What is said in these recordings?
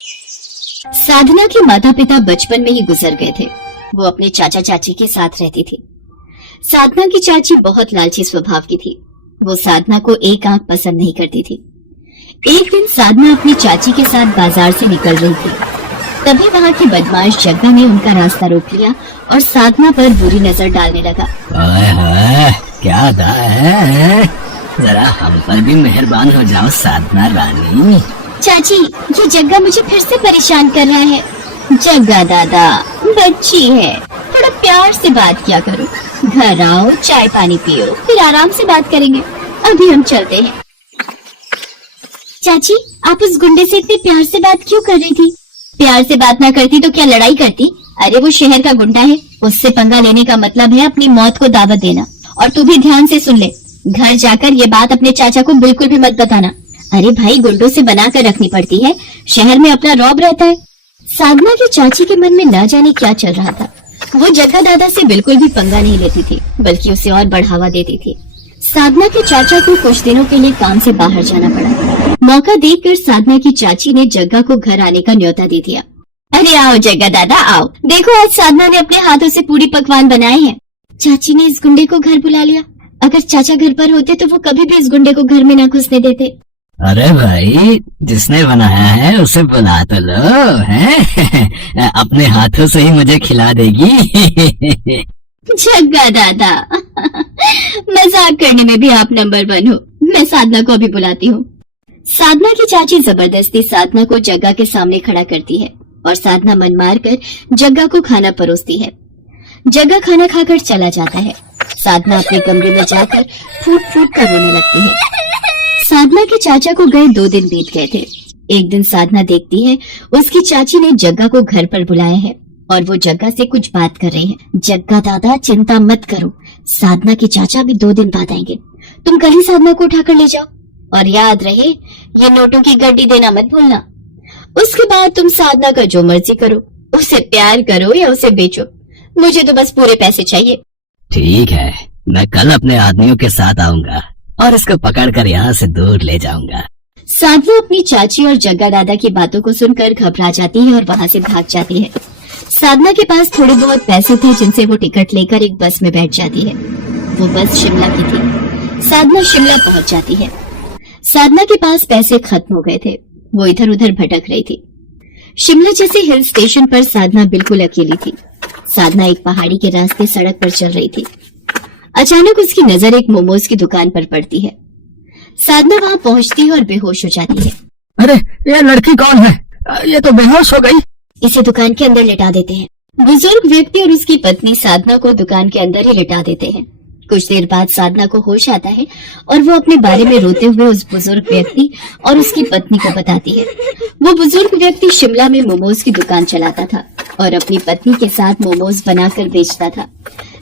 साधना के माता पिता बचपन में ही गुजर गए थे। वो अपने चाचा चाची के साथ रहती थी। साधना की चाची बहुत लालची स्वभाव की थी। वो साधना को एक आंख पसंद नहीं करती थी। एक दिन साधना अपनी चाची के साथ बाजार से निकल रही थी, तभी वहाँ की बदमाश जग्गा ने उनका रास्ता रोक लिया और साधना पर बुरी नजर डालने लगा। क्या दा है? जरा हम पर भी मेहरबान हो जाओ साधना रानी। चाची, ये जग्गा मुझे फिर से परेशान कर रहा है। जग्गा दादा, बच्ची है, थोड़ा प्यार से बात किया करो। घर आओ, चाय पानी पियो, फिर आराम से बात करेंगे। अभी हम चलते हैं। चाची, आप उस गुंडे से इतने प्यार से बात क्यों कर रही थी? प्यार से बात ना करती तो क्या लड़ाई करती? अरे वो शहर का गुंडा है, उससे पंगा लेने का मतलब है अपनी मौत को दावत देना। और तू भी ध्यान से सुन ले, घर जाकर ये बात अपने चाचा को बिल्कुल भी मत बताना। अरे भाई, गुंडों से बना कर रखनी पड़ती है, शहर में अपना रौब रहता है। साधना की चाची के मन में ना जाने क्या चल रहा था। वो जग्गा दादा से बिल्कुल भी पंगा नहीं लेती थी, बल्कि उसे और बढ़ावा देती थी। साधना के चाचा को कुछ दिनों के लिए काम से बाहर जाना पड़ा। मौका देखकर साधना की चाची ने जग्गा को घर आने का न्योता दे दिया। अरे आओ जग्गा दादा, आओ, देखो आज साधना ने अपने हाथों से पूरी पकवान बनाए हैं। चाची ने इस गुंडे को घर बुला लिया। अगर चाचा घर पर होते तो वो कभी भी इस गुंडे को घर में ना घुसने देते। अरे भाई, जिसने बनाया है उसे बुला तो लो, है? अपने हाथों से ही मुझे खिला देगी। जग्गा दादा, मजाक करने में भी आप नंबर 1 हो। मैं साधना को अभी बुलाती हूँ। साधना की चाची जबरदस्ती साधना को जग्गा के सामने खड़ा करती है और साधना मन मार कर जग्गा को खाना परोसती है। जग्गा खाना खाकर चला जाता है। साधना अपने कमरे में जाकर फूट फूट कर रोने लगती है। साधना के चाचा को गए 2 दिन बीत गए थे। एक दिन साधना देखती है उसकी चाची ने जग्गा को घर पर बुलाया है और वो जग्गा से कुछ बात कर रहे हैं। जग्गा दादा, चिंता मत करो, साधना के चाचा भी 2 दिन बाद आएंगे। तुम कल ही साधना को उठाकर ले जाओ और याद रहे, ये नोटों की गड्डी देना मत भूलना। उसके बाद तुम साधना का जो मर्जी करो, उसे प्यार करो या उसे बेचो, मुझे तो बस पूरे पैसे चाहिए। ठीक है, मैं कल अपने आदमियों के साथ आऊंगा और इसको पकड़कर यहाँ से दूर ले जाऊंगा। साधना अपनी चाची और जग्गा दादा की बातों को सुनकर घबरा जाती है और वहाँ से भाग जाती है। साधना के पास थोड़े बहुत पैसे थे जिनसे वो टिकट लेकर एक बस में बैठ जाती है। वो बस शिमला की थी। साधना शिमला पहुँच जाती है। साधना के पास पैसे खत्म हो गए थे। वो इधर उधर भटक रही थी। शिमला जैसे हिल स्टेशन पर साधना बिल्कुल अकेली थी। साधना एक पहाड़ी के रास्ते सड़क पर चल रही थी। अचानक उसकी नजर एक मोमोज की दुकान पर पड़ती है। साधना वहाँ पहुँचती है और बेहोश हो जाती है। अरे, ये लड़की कौन है? ये तो बेहोश हो गई। इसे दुकान के अंदर लिटा देते हैं। बुजुर्ग व्यक्ति और उसकी पत्नी साधना को दुकान के अंदर ही लिटा देते हैं। कुछ देर बाद साधना को होश आता है और वो अपने बारे में रोते हुए उस बुजुर्ग व्यक्ति और उसकी पत्नी को बताती है। वो बुजुर्ग व्यक्ति शिमला में मोमोज की दुकान चलाता था और अपनी पत्नी के साथ मोमोज बनाकर बेचता था।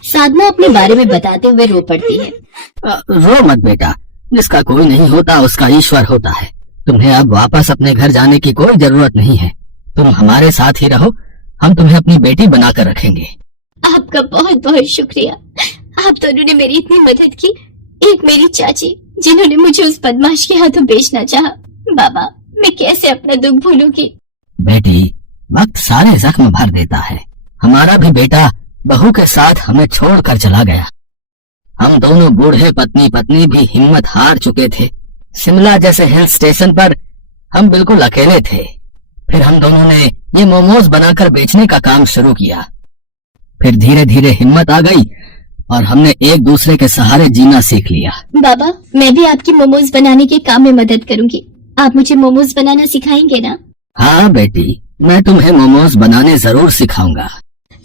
साधना अपने बारे में बताते हुए रो पड़ती है। रो मत बेटा, जिसका कोई नहीं होता उसका ईश्वर होता है। तुम्हें अब वापस अपने घर जाने की कोई जरूरत नहीं है। तुम हमारे साथ ही रहो, हम तुम्हें अपनी बेटी बनाकर रखेंगे। आपका बहुत बहुत शुक्रिया। आप दोनों ने मेरी इतनी मदद की। एक मेरी चाची जिन्होंने मुझे उस बदमाश के हाथों बेचना चाहा। बाबा, मैं कैसे अपना दुख भूलूंगी? बेटी, वक्त सारे जख्म भर देता है। हमारा भी बेटा बहू के साथ हमें छोड़कर चला गया। हम दोनों बूढ़े पत्नी पत्नी भी हिम्मत हार चुके थे। शिमला जैसे हिल स्टेशन पर हम बिल्कुल अकेले थे। फिर हम दोनों ने ये मोमोज बनाकर बेचने का काम शुरू किया। फिर धीरे धीरे हिम्मत आ गई और हमने एक दूसरे के सहारे जीना सीख लिया। बाबा, मैं भी आपकी मोमोज बनाने के काम में मदद करूंगी। आप मुझे मोमोज बनाना सिखाएंगे ना? हाँ बेटी, मैं तुम्हें मोमोज बनाने जरूर सिखाऊंगा।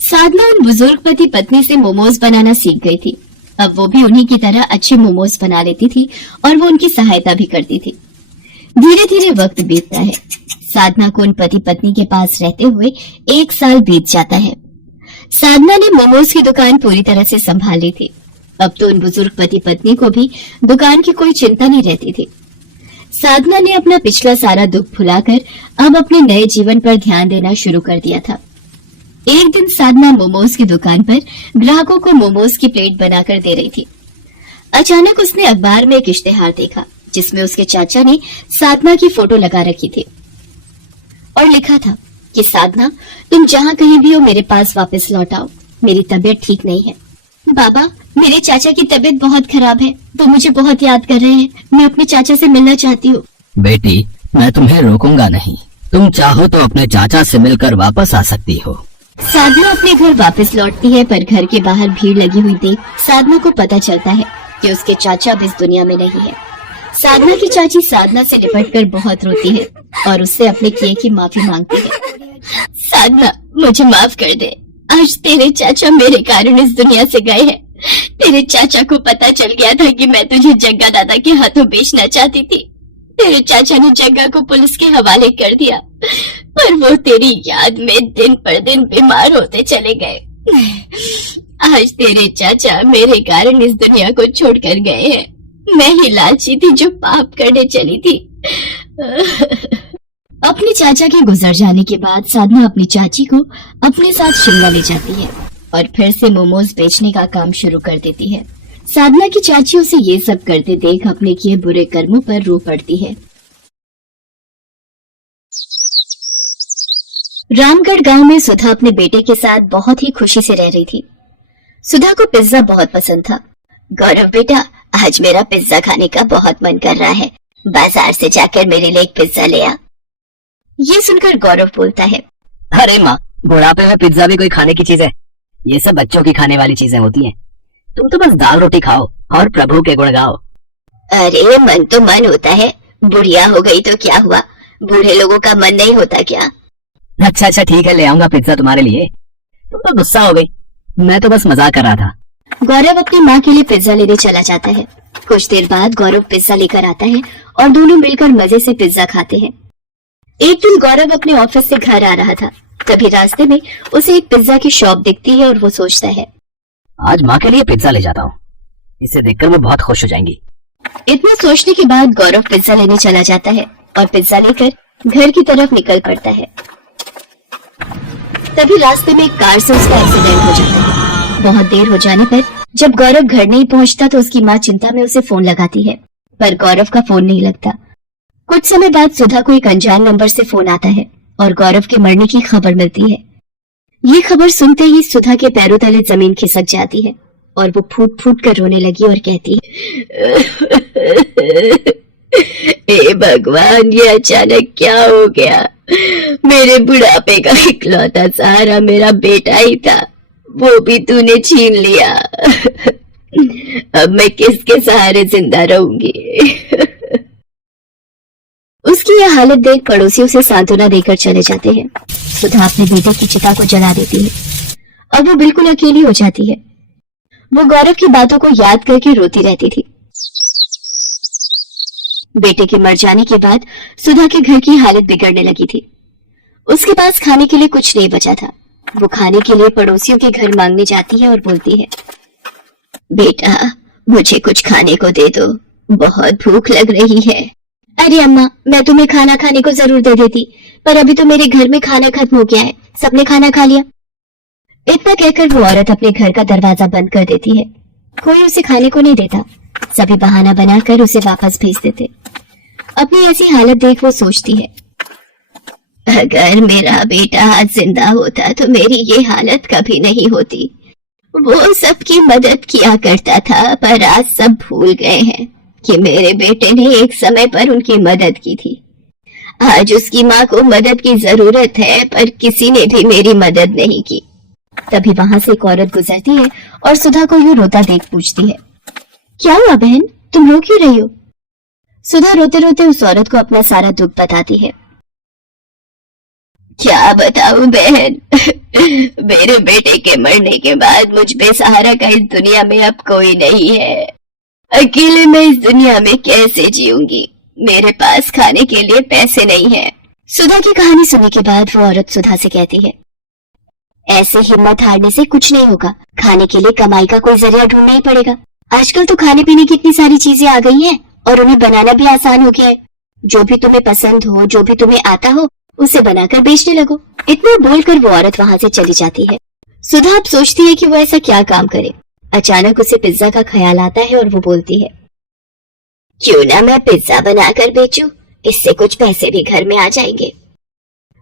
साधना उन बुजुर्ग पति पत्नी से मोमोज बनाना सीख गई थी। अब वो भी उन्हीं की तरह अच्छे मोमोज बना लेती थी और वो उनकी सहायता भी करती थी। धीरे धीरे वक्त बीतता है। साधना को उन पति पत्नी के पास रहते हुए 1 साल बीत जाता है। साधना ने मोमोज की दुकान पूरी तरह से संभाल ली थी। अब तो उन बुजुर्ग पति पत्नी को भी दुकान की कोई चिंता नहीं रहती थी। साधना ने अपना पिछला सारा दुख भुलाकर अब अपने नए जीवन पर ध्यान देना शुरू कर दिया था। एक दिन साधना मोमोज की दुकान पर ग्राहकों को मोमोज की प्लेट बनाकर दे रही थी। अचानक उसने अखबार में एक इश्तेहार देखा जिसमें उसके चाचा ने साधना की फोटो लगा रखी थी। और लिखा था कि साधना, तुम जहाँ कहीं भी हो मेरे पास वापस लौट आओ, मेरी तबीयत ठीक नहीं है। बाबा, मेरे चाचा की तबीयत बहुत खराब है, वो मुझे बहुत याद कर रहे हैं, मैं अपने चाचा से मिलना चाहती हूँ। बेटी, मैं तुम्हें रोकूंगा नहीं। तुम चाहो तो अपने चाचा से मिलकर वापस आ सकती हो। साधना अपने घर वापस लौटती है, पर घर के बाहर भीड़ लगी हुई देख साधना को पता चलता है कि उसके चाचा अब इस दुनिया में नहीं है। साधना की चाची साधना से लिपटकर बहुत रोती है और उससे अपने किए की माफी मांगती है। साधना, मुझे माफ कर दे, आज तेरे चाचा मेरे कारण इस दुनिया से गए हैं। तेरे चाचा को पता चल गया था कि मैं तुझे जग्गा दादा के हाथों बेचना चाहती थी। तेरे चाचा ने जग्गा को पुलिस के हवाले कर दिया, पर वो तेरी याद में दिन पर दिन बीमार होते चले गए। आज तेरे चाचा मेरे कारण इस दुनिया को छोड़कर गए हैं। मैं ही लालची थी जो पाप करने चली थी। अपने चाचा के गुजर जाने के बाद साधना अपनी चाची को अपने साथ शिमला ले जाती है और फिर से मोमोज बेचने का काम शुरू कर देती है। साधना की चाची उसे ये सब करते देख अपने किए बुरे कर्मों पर रो पड़ती है। रामगढ़ गांव में सुधा अपने बेटे के साथ बहुत ही खुशी से रह रही थी। सुधा को पिज्जा बहुत पसंद था। गौरव बेटा, आज मेरा पिज्जा खाने का बहुत मन कर रहा है, बाजार से जाकर मेरे लिए एक पिज्जा ले आ। ये सुनकर गौरव बोलता है, अरे माँ, बुढ़ापे में पिज्जा भी कोई खाने की चीज है? ये सब बच्चों की खाने वाली चीजें होती हैं। तुम तो बस दाल रोटी खाओ और प्रभु के गुण गाओ। अरे मन तो मन होता है, बुढ़िया हो गई तो क्या हुआ, बूढ़े लोगों का मन नहीं होता क्या? अच्छा अच्छा ठीक है, ले आऊंगा पिज्जा तुम्हारे लिए। तुम तो गुस्सा हो गई, मैं तो बस मजाक कर रहा था। गौरव अपनी माँ के लिए पिज्जा लेने चला जाता है। कुछ देर बाद गौरव पिज्जा लेकर आता है और दोनों मिलकर मजे से पिज्जा खाते हैं। एक दिन गौरव अपने ऑफिस से घर आ रहा था, तभी रास्ते में उसे एक पिज्जा की शॉप दिखती है और वो सोचता है, आज माँ के लिए पिज्जा ले जाता हूँ, इसे देखकर वो बहुत खुश हो जाएंगी। इतना सोचने के बाद गौरव पिज्जा लेने चला जाता है और पिज्जा लेकर घर की तरफ निकल पड़ता है। तभी रास्ते में एक कार से उसका एक्सीडेंट हो जाता है। बहुत देर हो जाने पर जब गौरव घर नहीं पहुंचता तो उसकी माँ चिंता में उसे फोन लगाती है, पर गौरव का फोन नहीं लगता। कुछ समय बाद सुधा को एक अनजान नंबर से फोन आता है और गौरव के मरने की खबर मिलती है। ये खबर सुनते ही सुधा के पैरों तले जमीन खिसक जाती है और वो फूट फूट कर रोने लगी और कहती है, हे भगवान, ये अचानक क्या हो गया? मेरे बुढ़ापे का इकलौता सहारा मेरा बेटा ही था, वो भी तूने छीन लिया। अब मैं किसके सहारे जिंदा रहूंगी? उसकी यह हालत देख पड़ोसी उसे सांत्वना देकर चले जाते हैं। सुधा अपने बेटे की चिता को जला देती है और वो बिल्कुल अकेली हो जाती है। वो गौरव की बातों को याद करके रोती रहती थी। बेटे के मर जाने के बाद सुधा के घर की हालत बिगड़ने लगी थी। उसके पास खाने के लिए कुछ नहीं बचा था। वो खाने के लिए पड़ोसियों के घर मांगने जाती है और बोलती है, बेटा मुझे कुछ खाने को दे दो, बहुत भूख लग रही है। अरे अम्मा, मैं तुम्हें खाना खाने को जरूर दे देती, पर अभी तो मेरे घर में खाना खत्म हो गया है, सबने खाना खा लिया। इतना कहकर वो औरत अपने घर का दरवाजा बंद कर देती है। कोई उसे खाने को नहीं देता, सभी बहाना बनाकर उसे वापस भेज देते। अपनी ऐसी हालत देख वो सोचती है, अगर मेरा बेटा आज जिंदा होता तो मेरी ये हालत कभी नहीं होती। वो सबकी मदद किया करता था, पर आज सब भूल गए हैं कि मेरे बेटे ने एक समय पर उनकी मदद की थी। आज उसकी माँ को मदद की जरूरत है, पर किसी ने भी मेरी मदद नहीं की। तभी वहां से एक औरत गुजरती है और सुधा को यूं रोता देख पूछती है, क्या हुआ बहन, तुम रो क्यों रही हो? सुधा रोते रोते उस औरत को अपना सारा दुख बताती है। क्या बताऊं बहन, मेरे बेटे के मरने के बाद मुझ बेसहारा का इस दुनिया में अब कोई नहीं है। अकेले मैं इस दुनिया में कैसे जीऊंगी? मेरे पास खाने के लिए पैसे नहीं है। सुधा की कहानी सुनने के बाद वो औरत सुधा से कहती है, ऐसे हिम्मत हारने से कुछ नहीं होगा, खाने के लिए कमाई का कोई जरिया ढूंढना ही पड़ेगा। आजकल तो खाने पीने की इतनी सारी चीजें आ गई हैं और उन्हें बनाना भी आसान हो गया है। जो भी तुम्हें पसंद हो, जो भी तुम्हें आता हो, उसे बनाकर बेचने लगो। इतना बोलकर वो औरत वहां से चली जाती है। सुधा अब सोचती है कि वो ऐसा क्या काम करे। अचानक उसे पिज्जा का ख्याल आता है और वो बोलती है, क्यों ना मैं पिज्जा बनाकर बेचूं, इससे कुछ पैसे भी घर में आ जाएंगे।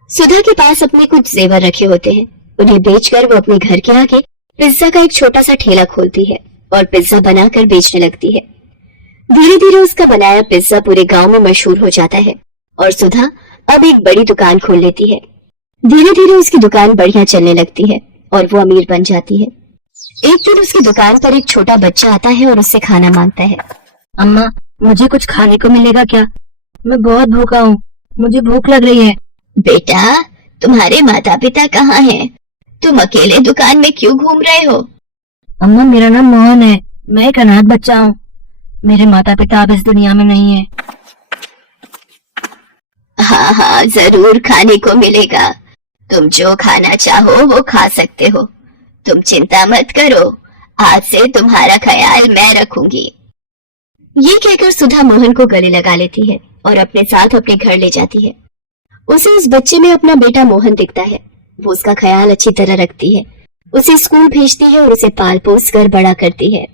सुधा के पास अपने कुछ जेवर रखे होते हैं। उन्हें बेचकर वो अपने घर के आगे पिज्जा का एक छोटा सा ठेला खोलती है और पिज्जा बनाकर बेचने लगती है। धीरे धीरे उसका बनाया पिज्जा पूरे गांव में मशहूर हो जाता है और सुधा अब एक बड़ी दुकान खोल लेती है। धीरे धीरे उसकी दुकान बढ़िया चलने लगती है और वो अमीर बन जाती है। एक दिन उसकी दुकान पर एक छोटा बच्चा आता है और उससे खाना मांगता है। अम्मा, मुझे कुछ खाने को मिलेगा क्या? मैं बहुत भूखा हूँ, मुझे भूख लग रही है। बेटा, तुम्हारे माता पिता कहाँ हैं? तुम अकेले दुकान में क्यों घूम रहे हो? अम्मा, मेरा नाम मोहन है, मैं एक अनाथ बच्चा हूँ। मेरे माता पिता अब इस दुनिया में नहीं है। हाँ हाँ, जरूर खाने को मिलेगा। तुम जो खाना चाहो वो खा सकते हो। तुम चिंता मत करो, आज से तुम्हारा ख्याल मैं रखूंगी। ये कहकर सुधा मोहन को गले लगा लेती है और अपने साथ अपने घर ले जाती है। उसे उस बच्चे में अपना बेटा मोहन दिखता है। वो उसका ख्याल अच्छी तरह रखती है, उसे स्कूल भेजती है और उसे पाल पोस कर बड़ा करती है।